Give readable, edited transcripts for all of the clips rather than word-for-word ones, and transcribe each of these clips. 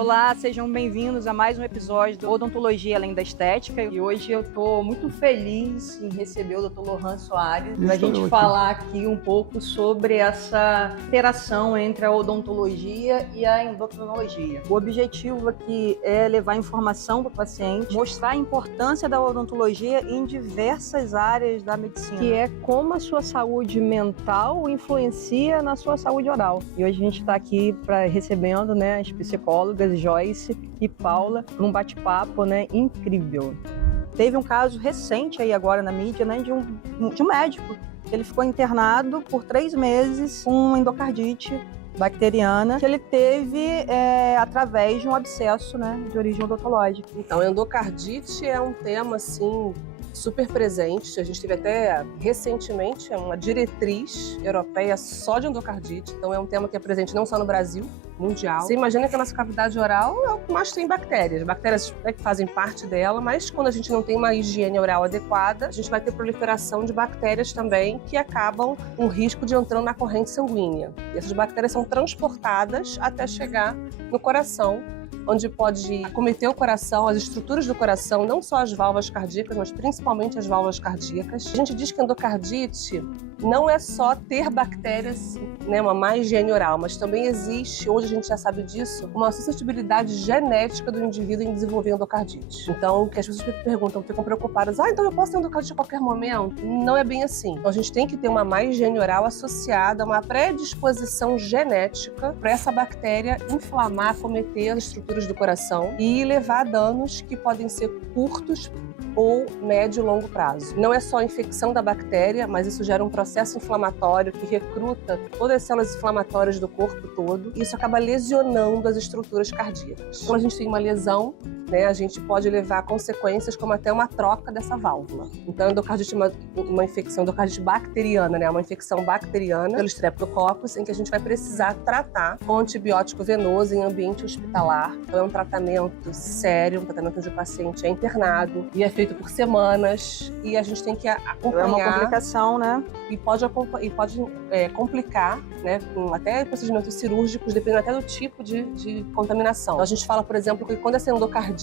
Olá, sejam bem-vindos a mais um episódio do Odontologia Além da Estética. E hoje eu estou muito feliz em receber o Dr. Lohan Soares para a gente falar aqui um pouco sobre essa interação entre a odontologia e a endocrinologia. O objetivo aqui é levar informação para o paciente, mostrar a importância da odontologia em diversas áreas da medicina, que é como a sua saúde mental influencia na sua saúde oral. E hoje a gente está aqui recebendo, né, as psicólogas Joyce e Paula, num bate-papo, né, incrível. Teve um caso recente aí agora na mídia, né, de um médico. Ele ficou internado por 3 meses com endocardite bacteriana que ele teve através de um abscesso, né, de origem odontológica. Então, endocardite é um tema, assim, super presente. A gente teve até recentemente uma diretriz europeia só de endocardite. Então, é um tema que é presente não só no Brasil, mundial. Você imagina que a nossa cavidade oral é o que mais tem bactérias. Bactérias que fazem parte dela, mas quando a gente não tem uma higiene oral adequada, a gente vai ter proliferação de bactérias também que acabam com risco de entrando na corrente sanguínea. E essas bactérias são transportadas até chegar no coração, onde pode acometer o coração, as estruturas do coração, não só as válvulas cardíacas, mas principalmente as válvulas cardíacas. A gente diz que endocardite não é só ter bactérias, né, uma má higiene oral, mas também existe, hoje a gente já sabe disso, uma suscetibilidade genética do indivíduo em desenvolver endocardite. Então, que as pessoas me perguntam, ficam preocupadas, então eu posso ter endocardite a qualquer momento? Não é bem assim. Então, a gente tem que ter uma má higiene oral associada a uma predisposição genética para essa bactéria inflamar, acometer as estruturas do coração e levar a danos que podem ser curtos ou médio e longo prazo. Não é só a infecção da bactéria, mas isso gera um processo inflamatório que recruta todas as células inflamatórias do corpo todo e isso acaba lesionando as estruturas cardíacas. Quando a gente tem uma lesão, né, a gente pode levar a consequências como até uma troca dessa válvula. Então, a endocardite é uma infecção, endocardite bacteriana, né, uma infecção bacteriana pelo Streptococcus, em que a gente vai precisar tratar com antibiótico venoso em ambiente hospitalar. Então, é um tratamento sério, um tratamento onde o paciente é internado e é feito por semanas e a gente tem que acompanhar. É uma complicação, né? E pode complicar, né, com até procedimentos cirúrgicos, dependendo até do tipo de contaminação. Então, a gente fala, por exemplo, que quando essa endocardite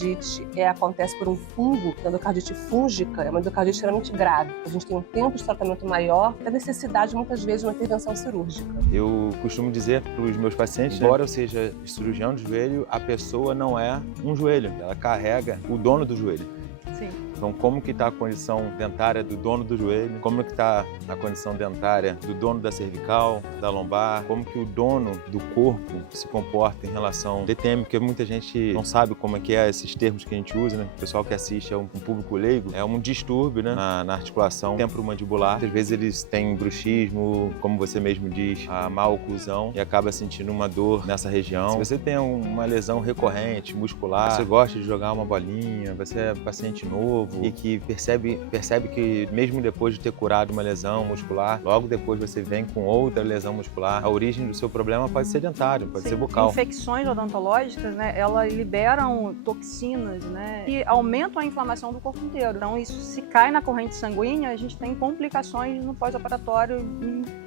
acontece por um fungo, a endocardite fúngica é uma endocardite extremamente grave. A gente tem um tempo de tratamento maior, a necessidade, muitas vezes, de uma intervenção cirúrgica. Eu costumo dizer para os meus pacientes, embora eu seja cirurgião de joelho, a pessoa não é um joelho, ela carrega o dono do joelho. Sim. Então, como que está a condição dentária do dono do joelho? Como que está a condição dentária do dono da cervical, da lombar? Como que o dono do corpo se comporta em relação ao DTM? Porque muita gente não sabe como é que é esses termos que a gente usa, né? O pessoal que assiste é um público leigo. É um distúrbio, né, na articulação temporomandibular. Às vezes eles têm bruxismo, como você mesmo diz, a má oclusão e acaba sentindo uma dor nessa região. Se você tem uma lesão recorrente, muscular, você gosta de jogar uma bolinha, você é paciente novo, e que percebe que mesmo depois de ter curado uma lesão muscular, logo depois você vem com outra lesão muscular, a origem do seu problema pode ser dentário, pode ser bucal. Infecções odontológicas, né, elas liberam toxinas, né, que aumentam a inflamação do corpo inteiro. Então, isso se cai na corrente sanguínea, a gente tem complicações no pós-operatório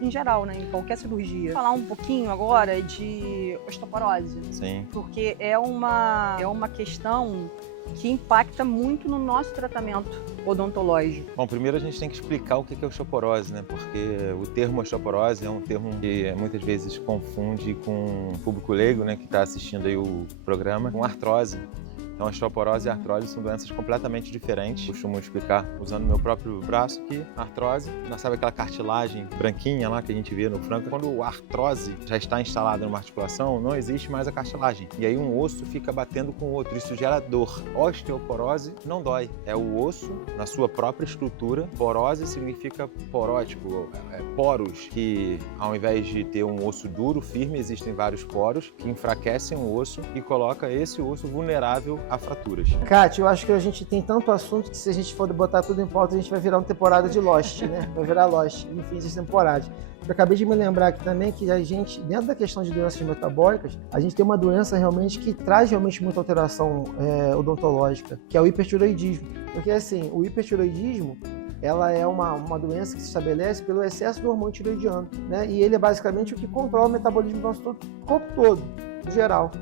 em geral, né, em qualquer cirurgia. Vou falar um pouquinho agora de osteoporose. Sim. Porque é uma questão que impacta muito no nosso tratamento odontológico. Bom, primeiro a gente tem que explicar o que é osteoporose, né? Porque o termo osteoporose é um termo que muitas vezes confunde com o público leigo, né, que está assistindo aí o programa, com artrose. Então, a osteoporose e a artrose são doenças completamente diferentes. Costumo explicar usando o meu próprio braço que a artrose, nós sabe aquela cartilagem branquinha lá que a gente vê no franco? Quando a artrose já está instalada numa articulação, não existe mais a cartilagem. E aí um osso fica batendo com o outro, isso gera dor. Osteoporose não dói, é o osso na sua própria estrutura. Porose significa porótico, poros, que ao invés de ter um osso duro, firme, existem vários poros que enfraquecem o osso e coloca esse osso vulnerável a fraturas. Kátia, eu acho que a gente tem tanto assunto que se a gente for botar tudo em pauta, a gente vai virar uma temporada de Lost, né? Vai virar Lost, no fim das temporadas. Eu acabei de me lembrar aqui também que a gente, dentro da questão de doenças metabólicas, a gente tem uma doença realmente que traz realmente muita alteração odontológica, que é o hipertiroidismo. Porque assim, o hipertiroidismo, ela é uma doença que se estabelece pelo excesso do hormônio tiroidiano, né? E ele é basicamente o que controla o metabolismo do nosso corpo todo, no geral.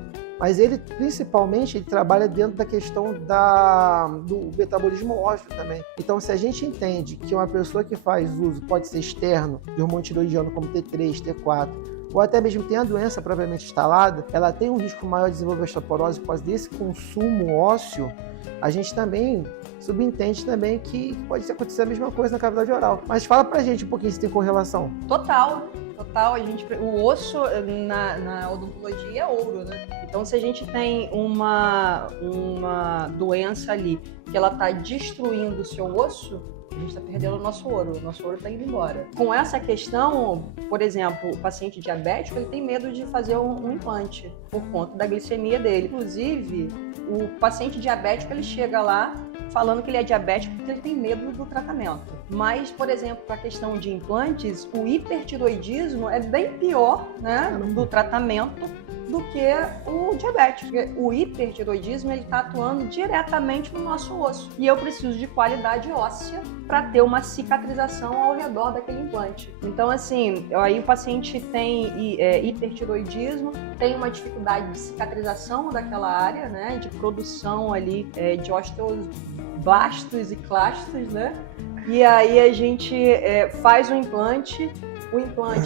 Mas ele, principalmente, ele trabalha dentro da questão do metabolismo ósseo também. Então, se a gente entende que uma pessoa que faz uso pode ser externo de hormônio tiroidiano como T3, T4, ou até mesmo tem a doença propriamente instalada, ela tem um risco maior de desenvolver osteoporose por causa desse consumo ósseo, a gente também subentende também que pode acontecer a mesma coisa na cavidade oral. Mas fala pra gente um pouquinho se tem correlação. Total. O osso na odontologia é ouro, né? Então, se a gente tem uma doença ali que ela está destruindo o seu osso, a gente está perdendo o nosso ouro está indo embora. Com essa questão, por exemplo, o paciente diabético, ele tem medo de fazer um implante por conta da glicemia dele. Inclusive, o paciente diabético, ele chega lá falando que ele é diabético porque ele tem medo do tratamento. Mas, por exemplo, para a questão de implantes, o hipertiroidismo é bem pior, né, do tratamento do que o diabético. Porque o hipertiroidismo, ele está atuando diretamente no nosso osso. E eu preciso de qualidade óssea para ter uma cicatrização ao redor daquele implante. Então, assim, aí o paciente tem hipertiroidismo, tem uma dificuldade de cicatrização daquela área, né, de produção ali de osteoblastos e clastos, né? E aí a gente faz o implante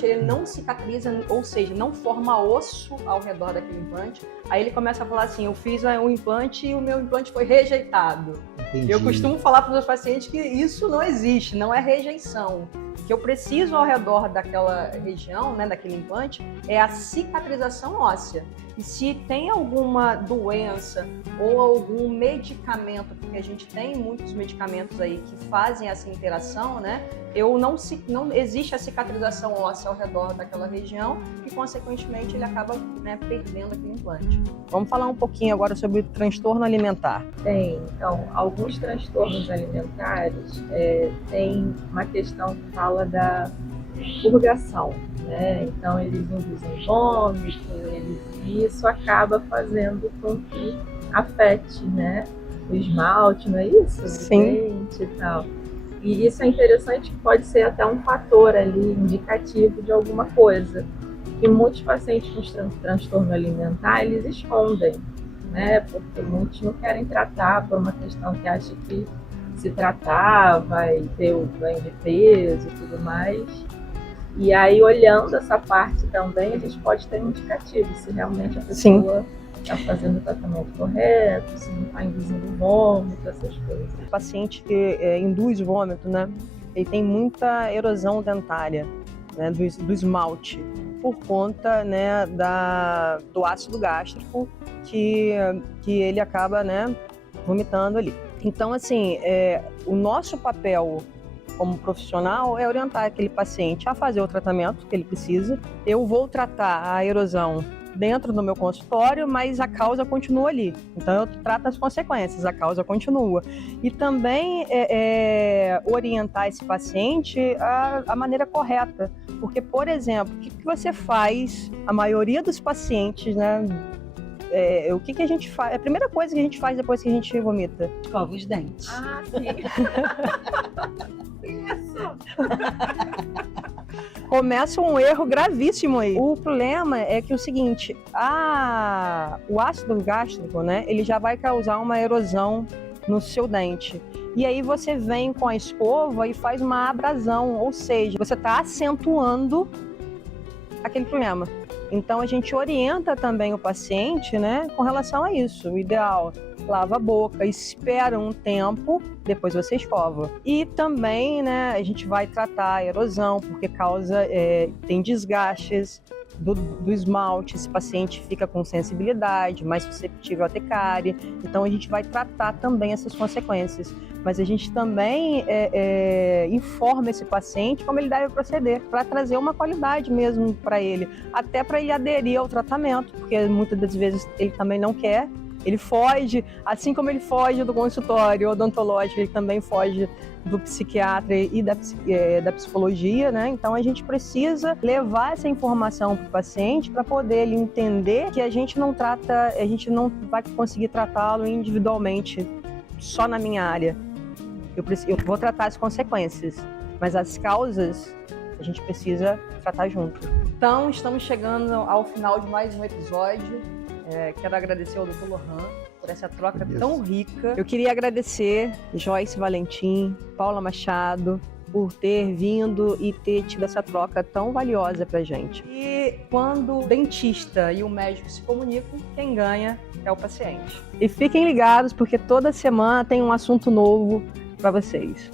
ele não cicatriza, ou seja, não forma osso ao redor daquele implante. Aí ele começa a falar assim, eu fiz um implante e o meu implante foi rejeitado. Entendi. Eu costumo falar para os meus pacientes que isso não existe, não é rejeição. O que eu preciso ao redor daquela região, né, daquele implante, é a cicatrização óssea. E se tem alguma doença ou algum medicamento, porque a gente tem muitos medicamentos aí que fazem essa interação, né? Não existe a cicatrização óssea ao redor daquela região e, consequentemente, ele acaba, né, perdendo aquele implante. Vamos falar um pouquinho agora sobre o transtorno alimentar. Então, alguns transtornos alimentares tem uma questão que fala da purgação, né? Então, eles induzem vômito, e isso acaba fazendo com que afete, né, o esmalte, não é isso? Sim. E tal. E isso é interessante, que pode ser até um fator ali indicativo de alguma coisa. E muitos pacientes com transtorno alimentar, eles escondem, né? Porque muitos não querem tratar por uma questão que acha que se tratar vai ter o ganho de peso e tudo mais. E aí, olhando essa parte também, a gente pode ter um indicativo se realmente a pessoa está fazendo o tratamento correto, se não está induzindo vômito, essas coisas. O paciente que induz vômito, né, ele tem muita erosão dentária, né, do esmalte, por conta, né, do ácido gástrico que ele acaba, né, vomitando ali. Então, assim, o nosso papel como profissional é orientar aquele paciente a fazer o tratamento que ele precisa. Eu vou tratar a erosão dentro do meu consultório, mas a causa continua ali. Então eu trato as consequências, a causa continua. E também orientar esse paciente a maneira correta. Porque, por exemplo, o que você faz, a maioria dos pacientes, né? O que a gente faz? A primeira coisa que a gente faz depois que a gente vomita? Escova os dentes. Ah, sim. Começa um erro gravíssimo aí. O problema é que o seguinte, o ácido gástrico, né, ele já vai causar uma erosão no seu dente. E aí você vem com a escova e faz uma abrasão, ou seja, você está acentuando aquele problema. Então a gente orienta também o paciente, né, com relação a isso. O ideal, lava a boca, espera um tempo, depois você escova. E também, né, a gente vai tratar a erosão, porque tem desgastes do esmalte, esse paciente fica com sensibilidade, mais susceptível a ter cárie. Então a gente vai tratar também essas consequências. Mas a gente também informa esse paciente como ele deve proceder, para trazer uma qualidade mesmo para ele, até para ele aderir ao tratamento, porque muitas das vezes ele também não quer, ele foge, assim como ele foge do consultório odontológico, ele também foge do psiquiatra e da psicologia, né? Então a gente precisa levar essa informação para o paciente para poder ele entender que a gente não vai conseguir tratá-lo individualmente, só na minha área. Eu vou tratar as consequências, mas as causas a gente precisa tratar junto. Então, estamos chegando ao final de mais um episódio. Quero agradecer ao Dr. Lohan por essa troca tão rica. Eu queria agradecer Joyce Valentim, Paula Machado, por ter vindo e ter tido essa troca tão valiosa pra gente. E quando o dentista e o médico se comunicam, quem ganha é o paciente. E fiquem ligados, porque toda semana tem um assunto novo para vocês.